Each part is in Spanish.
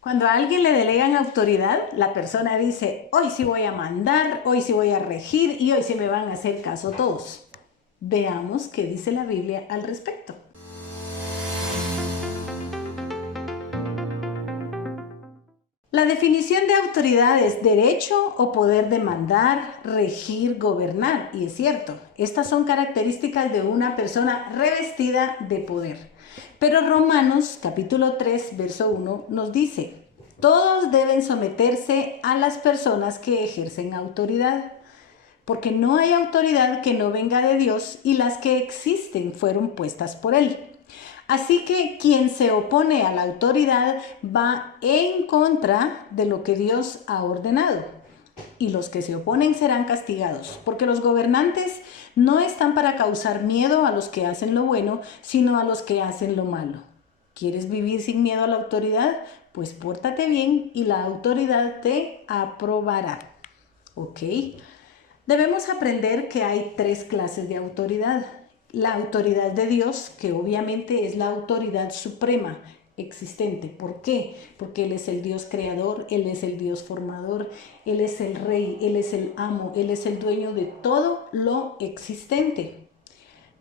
Cuando a alguien le delegan autoridad, la persona dice, hoy sí voy a mandar, hoy sí voy a regir y hoy sí me van a hacer caso todos. Veamos qué dice la Biblia al respecto. La definición de autoridad es derecho o poder de mandar, regir, gobernar. Y es cierto, estas son características de una persona revestida de poder. Pero Romanos capítulo 3, verso 1 nos dice, todos deben someterse a las personas que ejercen autoridad, porque no hay autoridad que no venga de Dios y las que existen fueron puestas por Él. Así que quien se opone a la autoridad va en contra de lo que Dios ha ordenado. Y los que se oponen serán castigados, porque los gobernantes no están para causar miedo a los que hacen lo bueno, sino a los que hacen lo malo. ¿Quieres vivir sin miedo a la autoridad? Pues pórtate bien y la autoridad te aprobará. ¿Ok? Debemos aprender que hay 3 clases de autoridad. La autoridad de Dios, que obviamente es la autoridad suprema existente. ¿Por qué? Porque Él es el Dios creador, Él es el Dios formador, Él es el rey, Él es el amo, Él es el dueño de todo lo existente.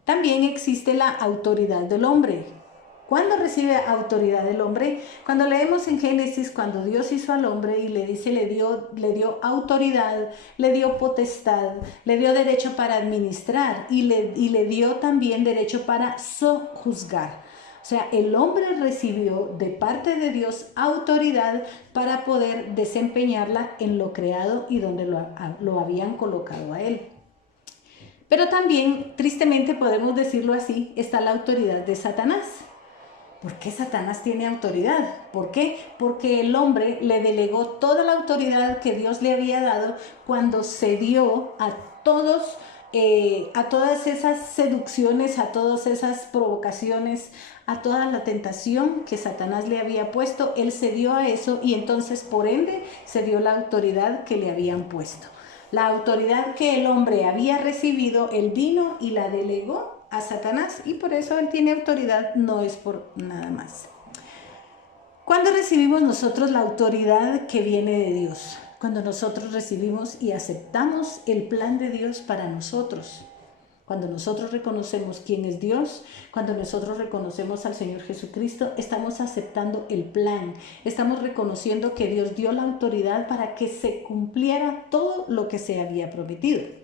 También existe la autoridad del hombre. ¿Cuándo recibe autoridad el hombre? Cuando leemos en Génesis, cuando Dios hizo al hombre y le dice, le dio autoridad, le dio potestad, le dio derecho para administrar y le dio también derecho para sojuzgar. O sea, el hombre recibió de parte de Dios autoridad para poder desempeñarla en lo creado y donde lo habían colocado a él. Pero también, tristemente podemos decirlo así, está la autoridad de Satanás. ¿Por qué Satanás tiene autoridad? ¿Por qué? Porque el hombre le delegó toda la autoridad que Dios le había dado cuando cedió a todas esas seducciones, a todas esas provocaciones, a toda la tentación que Satanás le había puesto. Él cedió a eso y entonces por ende cedió la autoridad que le habían puesto. La autoridad que el hombre había recibido, él vino y la delegó a Satanás y por eso él tiene autoridad, no es por nada más. ¿Cuándo recibimos nosotros la autoridad que viene de Dios? Cuando nosotros recibimos y aceptamos el plan de Dios para nosotros. Cuando nosotros reconocemos quién es Dios, cuando nosotros reconocemos al Señor Jesucristo, estamos aceptando el plan, estamos reconociendo que Dios dio la autoridad para que se cumpliera todo lo que se había prometido.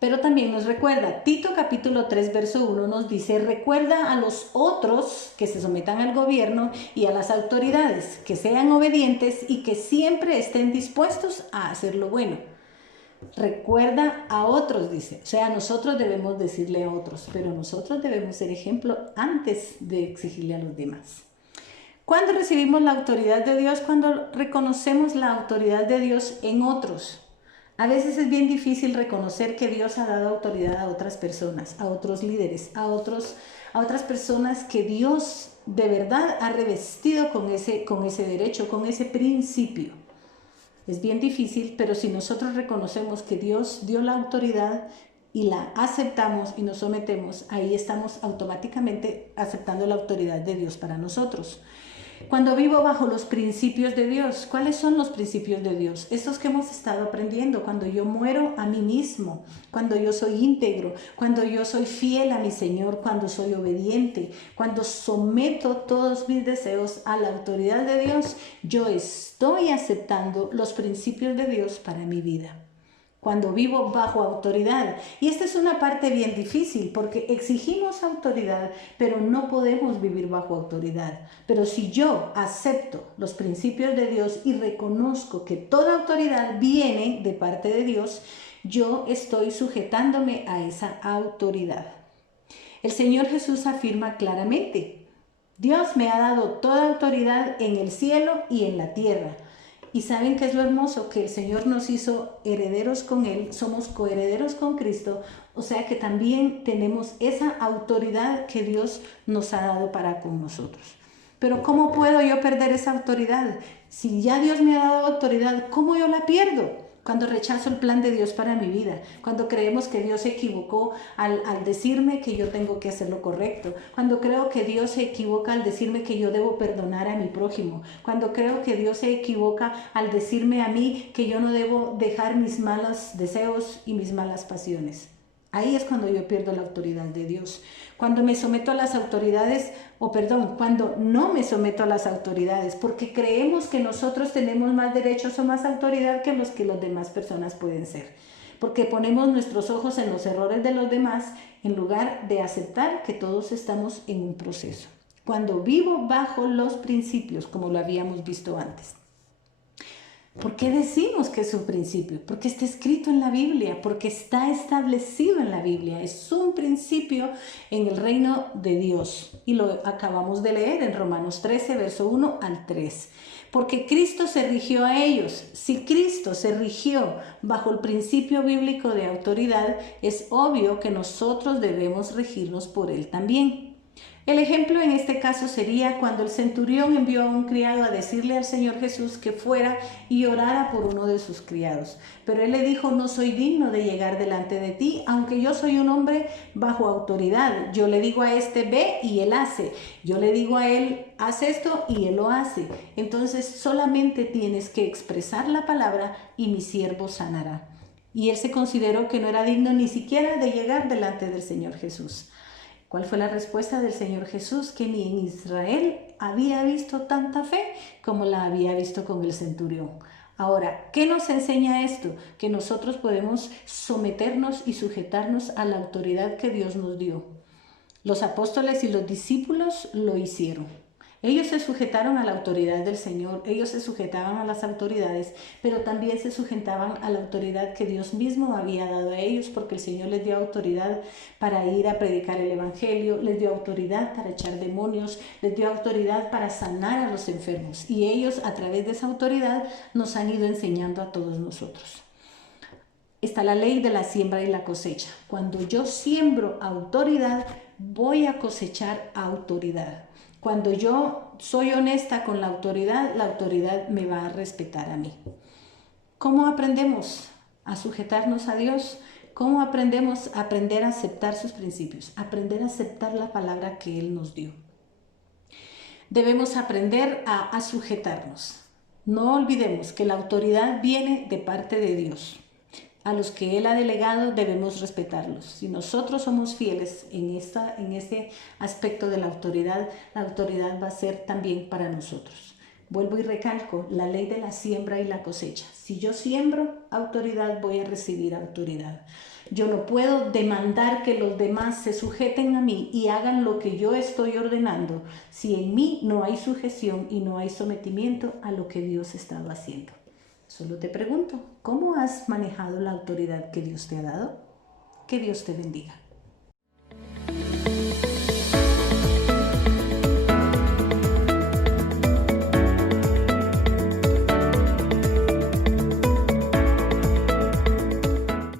Pero también nos recuerda, Tito capítulo 3 verso 1 nos dice, recuerda a los otros que se sometan al gobierno y a las autoridades, que sean obedientes y que siempre estén dispuestos a hacer lo bueno. Recuerda a otros, dice. O sea, nosotros debemos decirle a otros, pero nosotros debemos ser ejemplo antes de exigirle a los demás. ¿Cuándo recibimos la autoridad de Dios? Cuando reconocemos la autoridad de Dios en otros. A veces es bien difícil reconocer que Dios ha dado autoridad a otras personas, a otros líderes, a otras personas que Dios de verdad ha revestido con ese derecho, con ese principio. Es bien difícil, pero si nosotros reconocemos que Dios dio la autoridad y la aceptamos y nos sometemos, ahí estamos automáticamente aceptando la autoridad de Dios para nosotros. Cuando vivo bajo los principios de Dios, ¿cuáles son los principios de Dios? Estos que hemos estado aprendiendo, cuando yo muero a mí mismo, cuando yo soy íntegro, cuando yo soy fiel a mi Señor, cuando soy obediente, cuando someto todos mis deseos a la autoridad de Dios, yo estoy aceptando los principios de Dios para mi vida. Cuando vivo bajo autoridad. Y esta es una parte bien difícil porque exigimos autoridad, pero no podemos vivir bajo autoridad. Pero si yo acepto los principios de Dios y reconozco que toda autoridad viene de parte de Dios, yo estoy sujetándome a esa autoridad. El Señor Jesús afirma claramente, Dios me ha dado toda autoridad en el cielo y en la tierra. Y ¿saben qué es lo hermoso? Que el Señor nos hizo herederos con Él, somos coherederos con Cristo, o sea que también tenemos esa autoridad que Dios nos ha dado para con nosotros. Pero ¿cómo puedo yo perder esa autoridad? Si ya Dios me ha dado autoridad, ¿cómo yo la pierdo? cuando rechazo el plan de Dios para mi vida, cuando creemos que Dios se equivocó al decirme que yo tengo que hacer lo correcto, cuando creo que Dios se equivoca al decirme que yo debo perdonar a mi prójimo, cuando creo que Dios se equivoca al decirme a mí que yo no debo dejar mis malos deseos y mis malas pasiones. Ahí es cuando yo pierdo la autoridad de Dios. Cuando me someto a las autoridades, cuando no me someto a las autoridades, porque creemos que nosotros tenemos más derechos o más autoridad que las demás personas pueden ser. Porque ponemos nuestros ojos en los errores de los demás en lugar de aceptar que todos estamos en un proceso. Cuando vivo bajo los principios, como lo habíamos visto antes. ¿Por qué decimos que es un principio? Porque está escrito en la Biblia, porque está establecido en la Biblia. Es un principio en el reino de Dios. Y lo acabamos de leer en Romanos 13, verso 1 al 3. Porque Cristo se rigió a ellos. Si Cristo se rigió bajo el principio bíblico de autoridad, es obvio que nosotros debemos regirnos por él también. El ejemplo en este caso sería cuando el centurión envió a un criado a decirle al Señor Jesús que fuera y orara por uno de sus criados. Pero él le dijo, no soy digno de llegar delante de ti, aunque yo soy un hombre bajo autoridad. Yo le digo a este, ve, y él hace. Yo le digo a él, haz esto, y él lo hace. Entonces solamente tienes que expresar la palabra y mi siervo sanará. Y él se consideró que no era digno ni siquiera de llegar delante del Señor Jesús. ¿Cuál fue la respuesta del Señor Jesús? Que ni en Israel había visto tanta fe como la había visto con el centurión. Ahora, ¿qué nos enseña esto? Que nosotros podemos someternos y sujetarnos a la autoridad que Dios nos dio. Los apóstoles y los discípulos lo hicieron. Ellos se sujetaron a la autoridad del Señor, ellos se sujetaban a las autoridades, pero también se sujetaban a la autoridad que Dios mismo había dado a ellos, porque el Señor les dio autoridad para ir a predicar el Evangelio, les dio autoridad para echar demonios, les dio autoridad para sanar a los enfermos. Y ellos, a través de esa autoridad, nos han ido enseñando a todos nosotros. Está la ley de la siembra y la cosecha. Cuando yo siembro autoridad, voy a cosechar autoridad. Cuando yo soy honesta con la autoridad me va a respetar a mí. ¿Cómo aprendemos a sujetarnos a Dios? ¿Cómo aprendemos a aceptar sus principios? Aprender a aceptar la palabra que Él nos dio. Debemos aprender a sujetarnos. No olvidemos que la autoridad viene de parte de Dios. A los que Él ha delegado debemos respetarlos. Si nosotros somos fieles en este aspecto de la autoridad va a ser también para nosotros. Vuelvo y recalco, la ley de la siembra y la cosecha. Si yo siembro autoridad, voy a recibir autoridad. Yo no puedo demandar que los demás se sujeten a mí y hagan lo que yo estoy ordenando si en mí no hay sujeción y no hay sometimiento a lo que Dios estaba haciendo. Solo te pregunto, ¿cómo has manejado la autoridad que Dios te ha dado? Que Dios te bendiga.